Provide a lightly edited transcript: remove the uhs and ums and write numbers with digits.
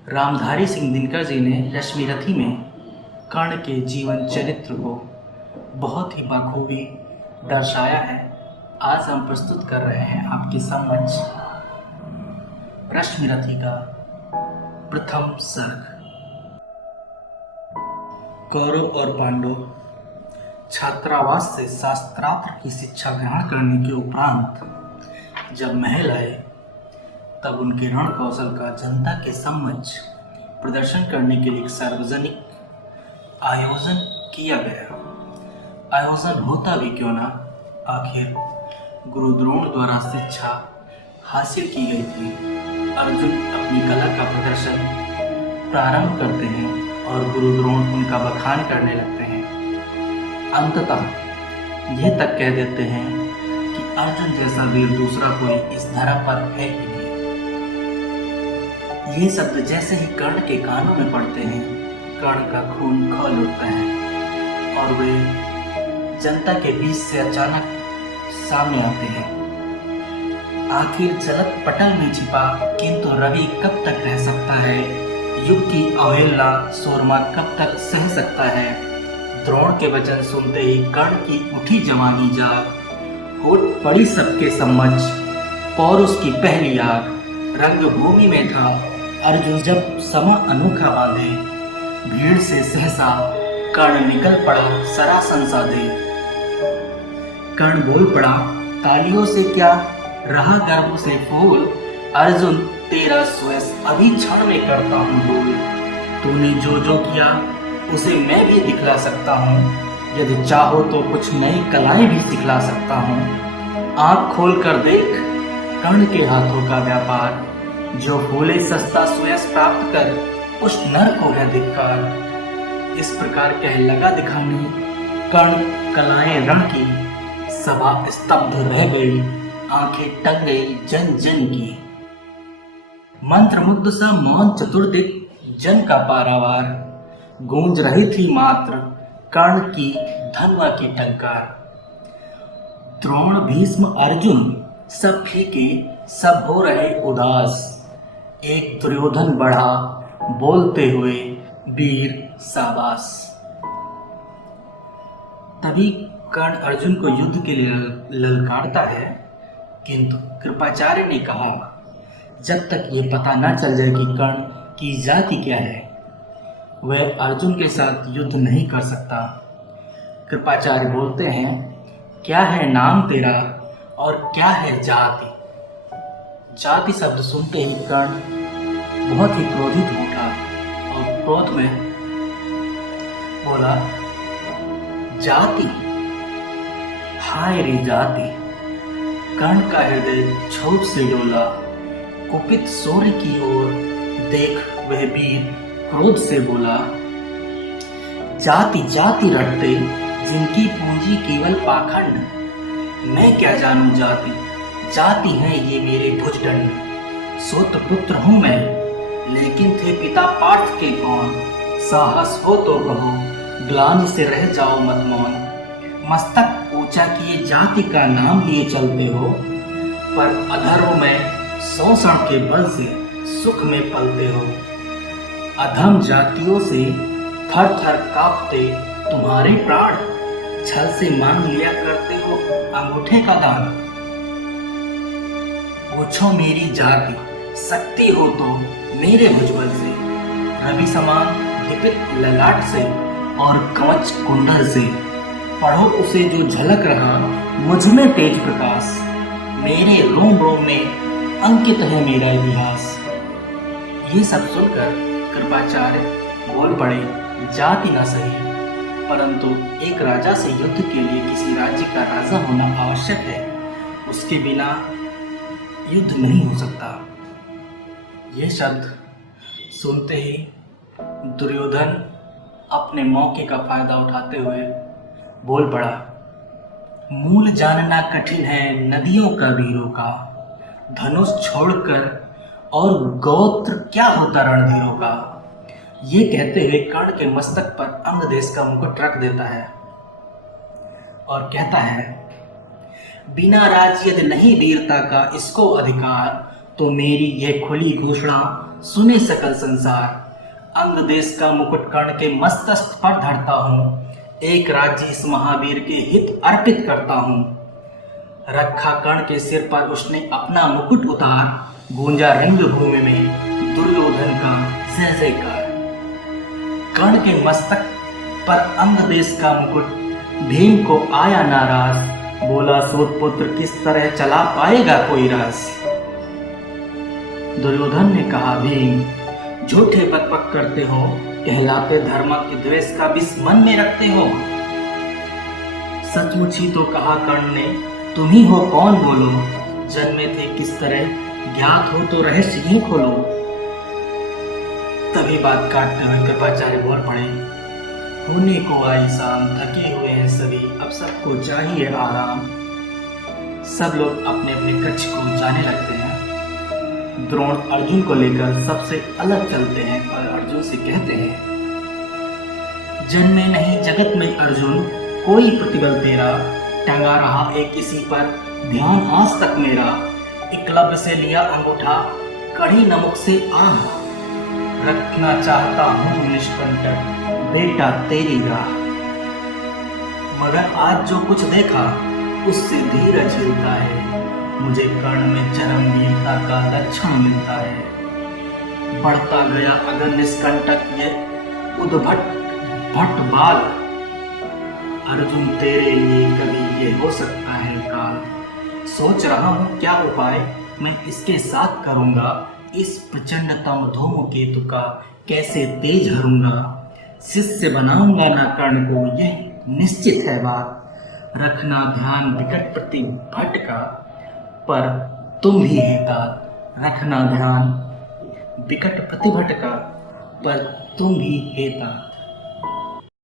रामधारी सिंह दिनकर जी ने रश्मिरथी में कर्ण के जीवन चरित्र को बहुत ही बखूबी दर्शाया है। आज हम प्रस्तुत कर रहे हैं आपके समक्ष रश्मिरथी का प्रथम सर्ग। कौरव और पांडव छात्रावास से शास्त्रार्थ की शिक्षा ग्रहण करने के उपरांत जब महल आए, तब उनके रण कौशल का जनता के समक्ष प्रदर्शन करने के लिए एक सार्वजनिक आयोजन किया गया। आयोजन होता भी क्यों ना, आखिर गुरु द्रोण द्वारा शिक्षा हासिल की गई थी। अर्जुन अपनी कला का प्रदर्शन प्रारंभ करते हैं और गुरु द्रोण उनका बखान करने लगते हैं। अंततः यह तक कह देते हैं कि अर्जुन जैसा वीर दूसरा कोई इस धरा पर है ही नहीं। ये शब्द जैसे ही कर्ण के कानों में पड़ते हैं, कर्ण का खून खौल उठता है और वे जनता के बीच से अचानक सामने आते हैं। आखिर जलत पटल में छिपा किंतु रवि कब तक रह सकता है? युग की अवहेलना सोरमा कब तक सह सकता है? द्रोण के वचन सुनते ही कर्ण की उठी जवानी जाग, होठ पड़ी सबके समक्ष पौरुष की पहली आग। रंगभूमि में था अर्जुन जब समा अनोखा बांधे, भीड़ से सहसा कर्ण निकल पड़ा सरासन साधे। कर्ण बोल पड़ा तालियों से क्या रहा गर्व से फूल, अर्जुन तेरा स्वयं अभी क्षण में करता हूँ भूल। तूने जो जो किया उसे मैं भी दिखला सकता हूँ, यदि चाहो तो कुछ नई कलाएं भी सिखला सकता हूँ। आँख खोल कर देख कर्ण के हाथों का व्यापार, जो फूले सस्ता सुयस प्राप्त कर उस नर को है धिक्कार। इस प्रकार कह लगा दिखाने कर्ण कलाएं रण की, सभा स्तब्ध रह गई, आंखें टंग गई जन जन की। मंत्रमुग्ध सा मौन चतुर्दिक जन का पारावार, गूंज रही थी मात्र कर्ण की धनवा की टंकार। द्रोण भीष्म अर्जुन सब फीके, सब हो रहे उदास, एक दुर्योधन बढ़ा बोलते हुए वीर शाबाश। तभी कर्ण अर्जुन को युद्ध के लिए ललकारता है, किंतु कृपाचार्य ने कहा जब तक ये पता न चल जाए कि कर्ण की जाति क्या है, वह अर्जुन के साथ युद्ध नहीं कर सकता। कृपाचार्य बोलते हैं क्या है नाम तेरा और क्या है जाति? जाति शब्द सुनते ही कर्ण बहुत ही क्रोधित उठा और क्रोध में बोला जाति, हाय रे जाति। कर्ण का हृदय क्षोभ से डोला, कुपित सूर्य की ओर देख वह वीर क्रोध से बोला जाति जाति रटते जिनकी पूंजी केवल पाखंड, मैं क्या जानूं जाति, जाति है ये मेरे भुजदंड। सूत पुत्र हूं मैं, लेकिन थे पिता पार्थ के कौन, साहस हो तो कहो ग्लानि से रह जाओ मत मौन। मस्तक ऊंचा किए जाति का नाम लिए चलते हो, पर अधर्म में शोषण के बल से सुख में पलते हो। अधम जातियों से थर थर कांपते तुम्हारे प्राण, छल से मांग लिया करते हो अंगूठे का दान। पूछो मेरी जाति, शक्ति हो तो मेरे भुजबल से, रवि समान दीपित ललाट से और कवच कुंडल से। पढ़ो उसे जो झलक रहा मुझ में तेज प्रकाश, मेरे रोम रोम में अंकित है मेरा इतिहास। ये सब सुनकर कृपाचार्य बोल पड़े जाति न सही, परंतु एक राजा से युद्ध के लिए किसी राज्य का राजा होना आवश्यक है, उसके बिना युद्ध नहीं हो सकता। यह शब्द सुनते ही दुर्योधन अपने मौके का फायदा उठाते हुए बोल पड़ा मूल जानना कठिन है नदियों का वीरों का, धनुष छोड़कर और गोत्र क्या होता रणधीरों का। ये कहते हुए कर्ण के मस्तक पर अंगदेश का मुकुट रख देता है और कहता है बिना राज यदि नहीं वीरता का इसको अधिकार, तो मेरी यह खुली घोषणा सुने सकल संसार। अंग देश का मुकुट कर्ण के मस्तक पर धरता हूँ, एक राज्य इस महावीर के हित अर्पित करता हूँ। रखा कर्ण के सिर पर उसने अपना मुकुट उतार, गूंजा रंगभूमि में दुर्योधन का जय जयकार। कर्ण के मस्तक पर अंग देश का मुकुट भीम को आया नाराज, बोला सूत पुत्र किस तरह चला पाएगा कोई राज। दुर्योधन ने कहा भीम झूठे बकबक करते हो, कहलाते धर्म के द्वेष का विष मन में रखते हो। सचमुच ही तो कहा कर्ण ने, तुम ही हो कौन बोलो, जन्मे थे किस तरह ज्ञात हो तो रहस्य ही खोलो। तभी बात काटते हुए कृपाचार्य बोल पड़े, होने को आई शाम, थके हुए हैं सभी, अब सबको चाहिए आराम। सब लोग अपने अपने कक्ष को जाने लगते हैं। द्रोण अर्जुन को लेकर सबसे अलग चलते हैं और अर्जुन से कहते हैं, जन्मे नहीं जगत में अर्जुन कोई प्रतिबल तेरा, टंगा रहा एक इसी पर ध्यान आज तक मेरा। एकलव्य से लिया अंगूठा, कड़ी नमक से आम, रखना चाहता हूँ निष्कंटक बेटा तेरी राह। मगर आज जो कुछ देखा उससे धीरज हिलता है, मुझे कर्ण में चरम वीरता का लक्षण मिलता है। बढ़ता गया अगर निष्कंटक ये उद्भट भट्ट बाल, अर्जुन तेरे लिए कभी ये हो सकता है काल। सोच रहा हूँ क्या उपाय मैं इसके साथ करूँगा, इस प्रचंडतम धूमकेतु का कैसे तेज हरूंगा। शिष्य बनाऊंगा ना कर्ण को, यह निश्चित है बात। रखना ध्यान विकट प्रतिभट का, पर तुम भी हेता। रखना ध्यान विकट प्रतिभट का, पर तुम भी हेता।